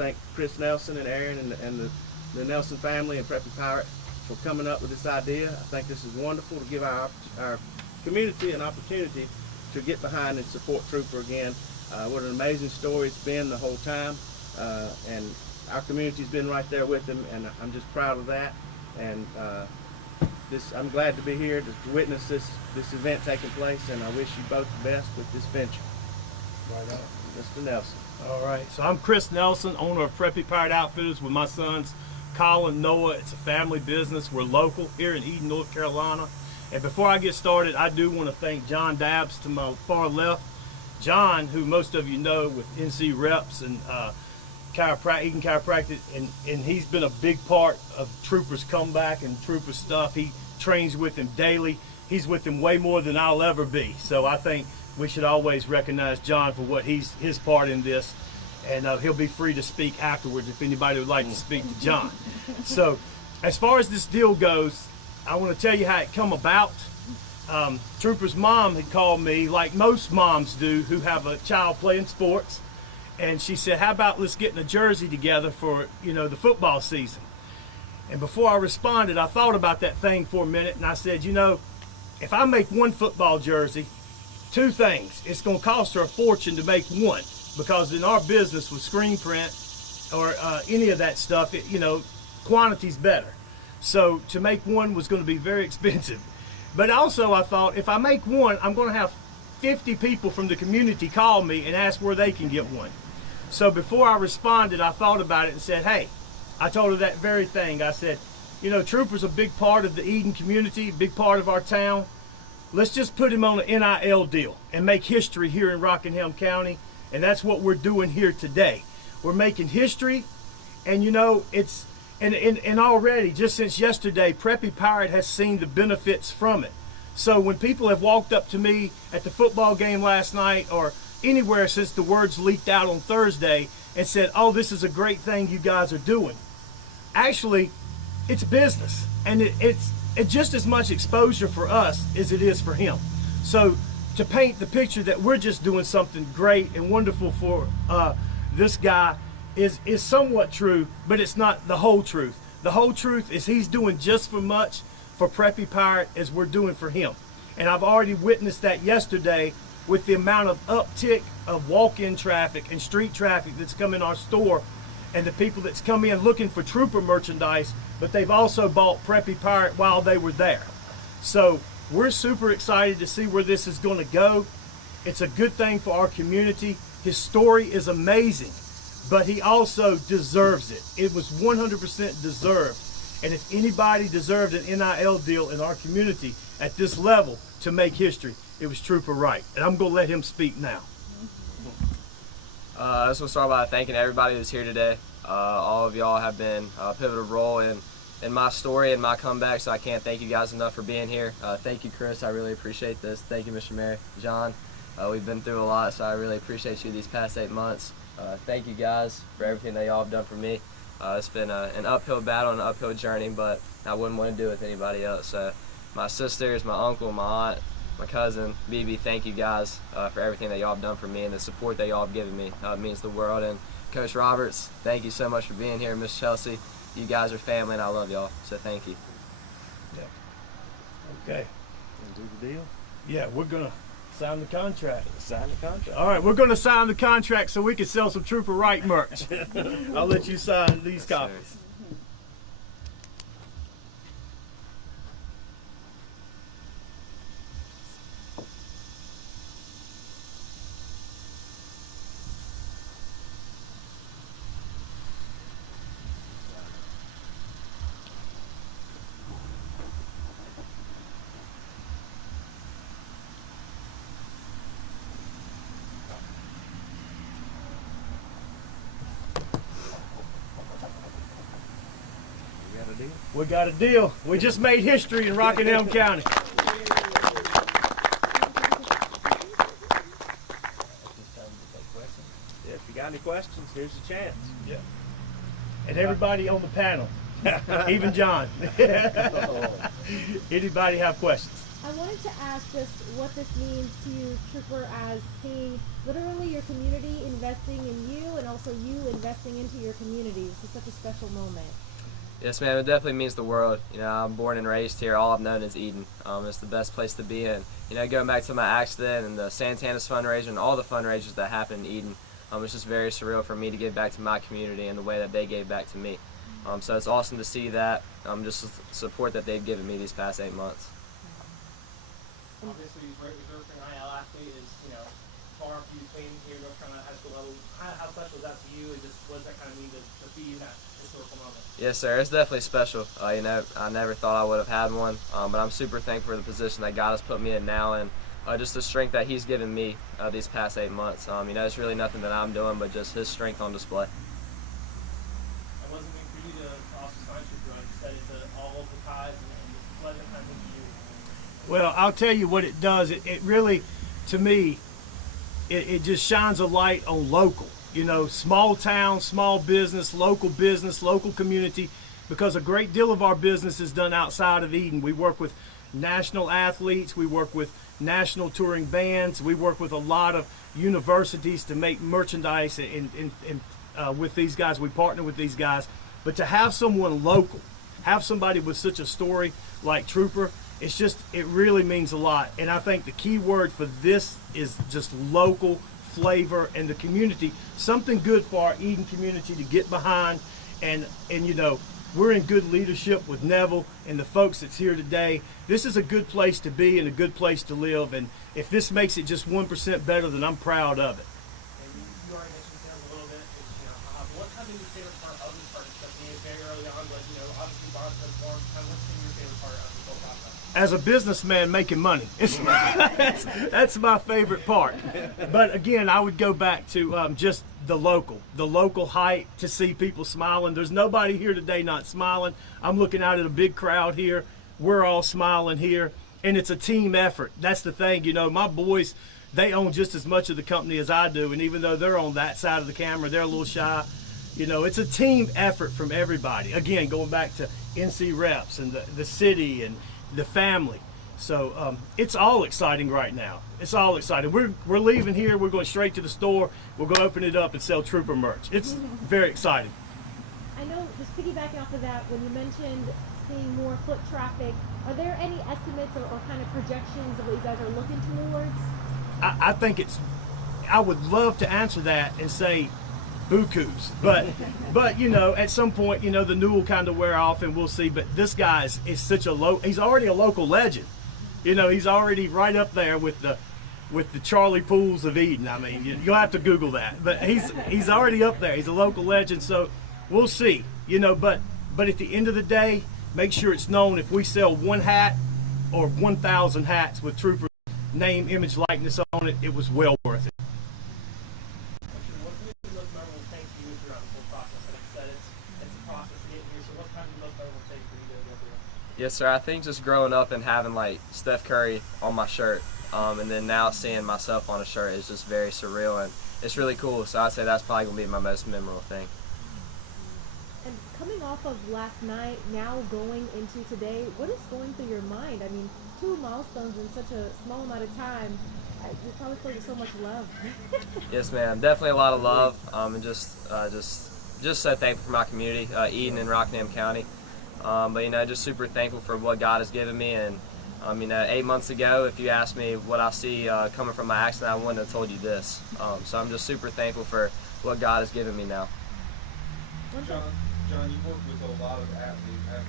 thank Chris Nelson and Aaron and the Nelson family and Preppy Pirate for coming up with this idea. I think this is wonderful to give our community an opportunity to get behind and support Trooper again. What an amazing story it's been the whole time, and our community's been right there with him, and I'm just proud of that. And I'm glad to be here to witness this event taking place, and I wish you both the best with this venture. Right on. Mr. Nelson. All right, so I'm Chris Nelson, owner of Preppy Pirate Outfitters with my sons, Colin, Noah. It's a family business. We're local here in Eden, North Carolina. And before I get started, I do want to thank John Dabbs to my far left. John, who most of you know with NC Reps and Eden Chiropractic, and he's been a big part of Trooper's comeback and Trooper's stuff. He trains with him daily. He's with him way more than I'll ever be. So I think we should always recognize John for what his part in this, and he'll be free to speak afterwards if anybody would like to speak to John. So as far as this deal goes, I want to tell you how it come about. Trooper's mom had called me, like most moms do who have a child playing sports, and she said, how about let's get in a jersey together for, you know, the football season. And before I responded, I thought about that thing for a minute, and I said, you know, if I make one football jersey, two things. It's going to cost her a fortune to make one, because in our business with screen print or any of that stuff, you know, quantity's better. So to make one was going to be very expensive. But also I thought, if I make one, I'm going to have 50 people from the community call me and ask where they can get one. So before I responded, I thought about it and said, hey, I told her that very thing. I said, you know, Trooper's a big part of the Eden community, a big part of our town. Let's just put him on an NIL deal and make history here in Rockingham County. And that's what we're doing here today. We're making history, and you know, it's, and already, just since yesterday, Preppy Pirate has seen the benefits from it. So when people have walked up to me at the football game last night or anywhere since the words leaked out on Thursday and said, oh, this is a great thing you guys are doing. Actually, it's business, and it's just as much exposure for us as it is for him. So to paint the picture that we're just doing something great and wonderful for this guy is somewhat true, but it's not the whole truth. The whole truth is he's doing just as much for Preppy Pirate as we're doing for him. And I've already witnessed that yesterday with the amount of uptick of walk-in traffic and street traffic that's come in our store, and the people that's come in looking for Trooper merchandise, but they've also bought Preppy Pirate while they were there. So we're super excited to see where this is going to go. It's a good thing for our community. His story is amazing, but he also deserves it. It was 100% deserved. And if anybody deserved an NIL deal in our community at this level to make history, it was Trooper Wright. And I'm going to let him speak now. I just want to start by thanking everybody who's here today. All of y'all have been a pivotal role in my story and my comeback, so I can't thank you guys enough for being here. Thank you, Chris. I really appreciate this. Thank you, Mr. Mary. John, we've been through a lot, so I really appreciate you these past 8 months. Thank you guys for everything that y'all have done for me. It's been an uphill battle and an uphill journey, but I wouldn't want to do it with anybody else. My sisters, my uncle, my aunt, my cousin, BB, thank you guys for everything that y'all have done for me and the support that y'all have given me. It means the world. And Coach Roberts, thank you so much for being here. Miss Chelsea, you guys are family, and I love y'all, so thank you. Yeah. Okay. Do the deal? Yeah, we're going to sign the contract. Sign the contract. All right, we're going to sign the contract so we can sell some Trooper Wright merch. I'll let you sign these copies. We got a deal. We just made history in Rockingham County. Yeah, if you got any questions, here's the chance. Yeah. And everybody on the panel, even John. Anybody have questions? I wanted to ask just what this means to you, Trooper, as seeing literally your community investing in you and also you investing into your community. This is such a special moment. Yes, ma'am. It definitely means the world. You know, I'm born and raised here. All I've known is Eden. It's the best place to be in. You know, going back to my accident and the Santana's fundraiser and all the fundraisers that happened in Eden, it's just very surreal for me to give back to my community in the way that they gave back to me. So it's awesome to see that, just the support that they've given me these past 8 months. Obviously, Wright reserve for an NIL athlete is, far few between here, North Carolina high school level. How special is that to you, and just what does that kind of mean to be in that historical moment? Yes, sir. It's definitely special. I never thought I would have had one, but I'm super thankful for the position that God has put me in now, and just the strength that He's given me these past 8 months. It's really nothing that I'm doing, but just His strength on display. And what does it mean for you to also sign Trooper? Like you said, it's all local ties, and just what does that kind of mean to you? Well, I'll tell you what it does. It really, to me, it just shines a light on local. You know, small town, small business, local community, because a great deal of our business is done outside of Eden. We work with national athletes, we work with national touring bands, we work with a lot of universities to make merchandise and with these guys. We partner with these guys. But to have someone local, have somebody with such a story like Trooper, it really means a lot. And I think the key word for this is just local flavor and the community, something good for our Eden community to get behind. And we're in good leadership with Neville and the folks that's here today. This is a good place to be and a good place to live. And if this makes it just 1% better, then I'm proud of it. And you already mentioned sales a little bit. What kind of your favorite part of this partnership? Being very early on, but obviously Bond's been formed. What's been your favorite part of this whole process? As a businessman, making money. That's my favorite part. But again, I would go back to just the local height, to see people smiling. There's nobody here today not smiling. I'm looking out at a big crowd here. We're all smiling here, and it's a team effort. That's the thing. My boys, they own just as much of the company as I do, and even though they're on that side of the camera, they're a little shy. It's a team effort from everybody. Again, going back to NC reps and the city and the family. So it's all exciting right now. It's all exciting. We're leaving here. We're going straight to the store. We're going to open it up and sell Trooper merch. It's very exciting. I know, just piggybacking off of that, when you mentioned seeing more foot traffic, are there any estimates or kind of projections of what you guys are looking towards? I think I would love to answer that and say bukus, but at some point, the new will kind of wear off and we'll see. But this guy is such he's already a local legend. He's already right up there with the Charlie Pools of Eden. I mean, you'll have to Google that, but he's already up there. He's a local legend, so we'll see. But at the end of the day, make sure it's known if we sell one hat or 1,000 hats with Trooper's name, image, likeness on it, it was well worth it. Yes, sir. I think just growing up and having Steph Curry on my shirt, and then now seeing myself on a shirt is just very surreal, and it's really cool. So I'd say that's probably gonna be my most memorable thing. And coming off of last night, now going into today, what is going through your mind? I mean, 2 milestones in such a small amount of time. You probably feel so much love. Yes, ma'am. Definitely a lot of love, and just so thankful for my community, Eden and Rockingham County. But just super thankful for what God has given me. And 8 months ago, if you asked me what I see coming from my accident, I wouldn't have told you this. So I'm just super thankful for what God has given me now. John, you work with a lot of athletes. Can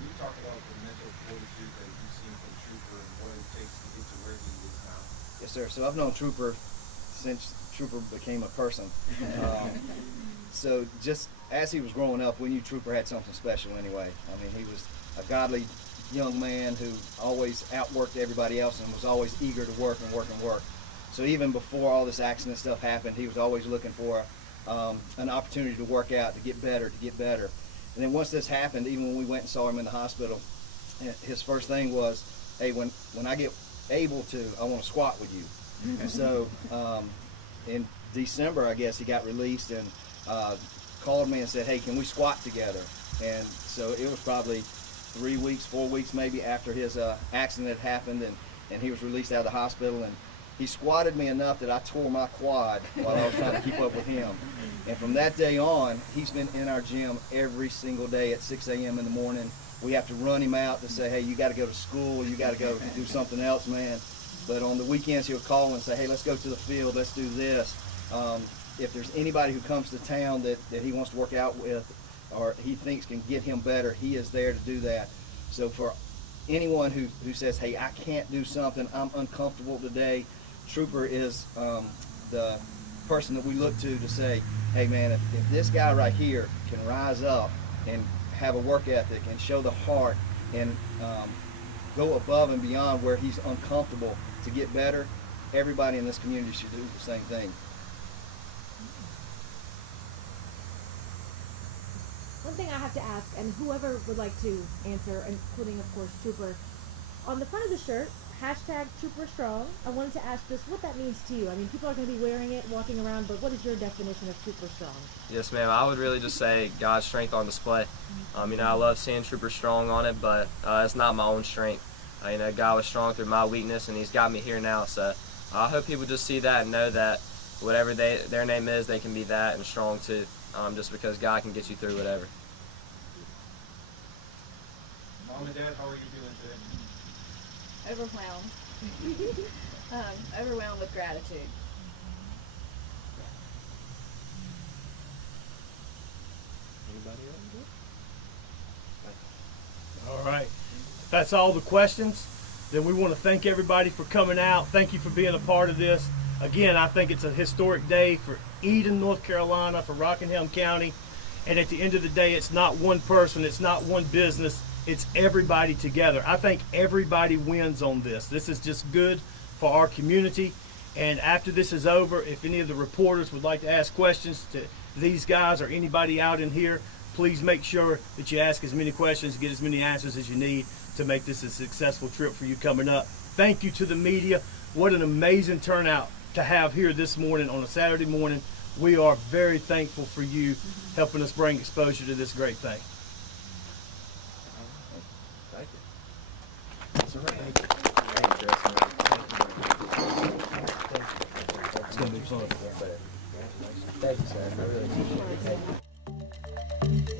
you talk about the mental fortitude that you've seen from Trooper and what it takes to get to where he is now? Yes, sir. So I've known Trooper since Trooper became a person. So just as he was growing up, we knew Trooper had something special anyway. I mean, he was a godly young man who always outworked everybody else and was always eager to work and work and work. So even before all this accident stuff happened, he was always looking for an opportunity to work out, to get better. And then once this happened, even when we went and saw him in the hospital, his first thing was, hey, when I get able to, I want to squat with you. And so in December, I guess, he got released and called me and said, hey, can we squat together? And so it was probably 3 weeks, 4 weeks maybe after his accident had happened, and he was released out of the hospital, and he squatted me enough that I tore my quad while I was trying to keep up with him. And from that day on, he's been in our gym every single day at 6 a.m. in the morning. We have to run him out to say, hey, you got to go to school, you got to go do something else, man. But on the weekends, he'll call and say, hey, let's go to the field, let's do this. If there's anybody who comes to town that he wants to work out with or he thinks can get him better, he is there to do that. So for anyone who says, hey, I can't do something, I'm uncomfortable today, Trooper is the person that we look to say, hey man, if this guy right here can rise up and have a work ethic and show the heart and go above and beyond where he's uncomfortable to get better, everybody in this community should do the same thing. One thing I have to ask, and whoever would like to answer, including of course Trooper, on the front of the shirt, #TrooperStrong, I wanted to ask just what that means to you. I mean, people are going to be wearing it, walking around, but what is your definition of Trooper Strong? Yes, ma'am. I would really just say God's strength on display. You know, I love seeing Trooper Strong on it, but it's not my own strength. You know, God was strong through my weakness, and He's got me here now. So I hope people just see that and know that whatever their name is, they can be that and strong too, just because God can get you through whatever. Mom and Dad, how are you feeling today? Overwhelmed. Overwhelmed with gratitude. Anybody else? All right. If that's all the questions, then we want to thank everybody for coming out. Thank you for being a part of this. Again, I think it's a historic day for Eden, North Carolina, for Rockingham County. And at the end of the day, it's not one person, it's not one business, it's everybody together. I think everybody wins on this. This is just good for our community. And after this is over, if any of the reporters would like to ask questions to these guys or anybody out in here, please make sure that you ask as many questions, get as many answers as you need to make this a successful trip for you coming up. Thank you to the media. What an amazing turnout to have here this morning on a Saturday morning. We are very thankful for you helping us bring exposure to this great thing. Thank you. That's all right. It's going to be fun. Thank you, sir. I really appreciate it. Thank you.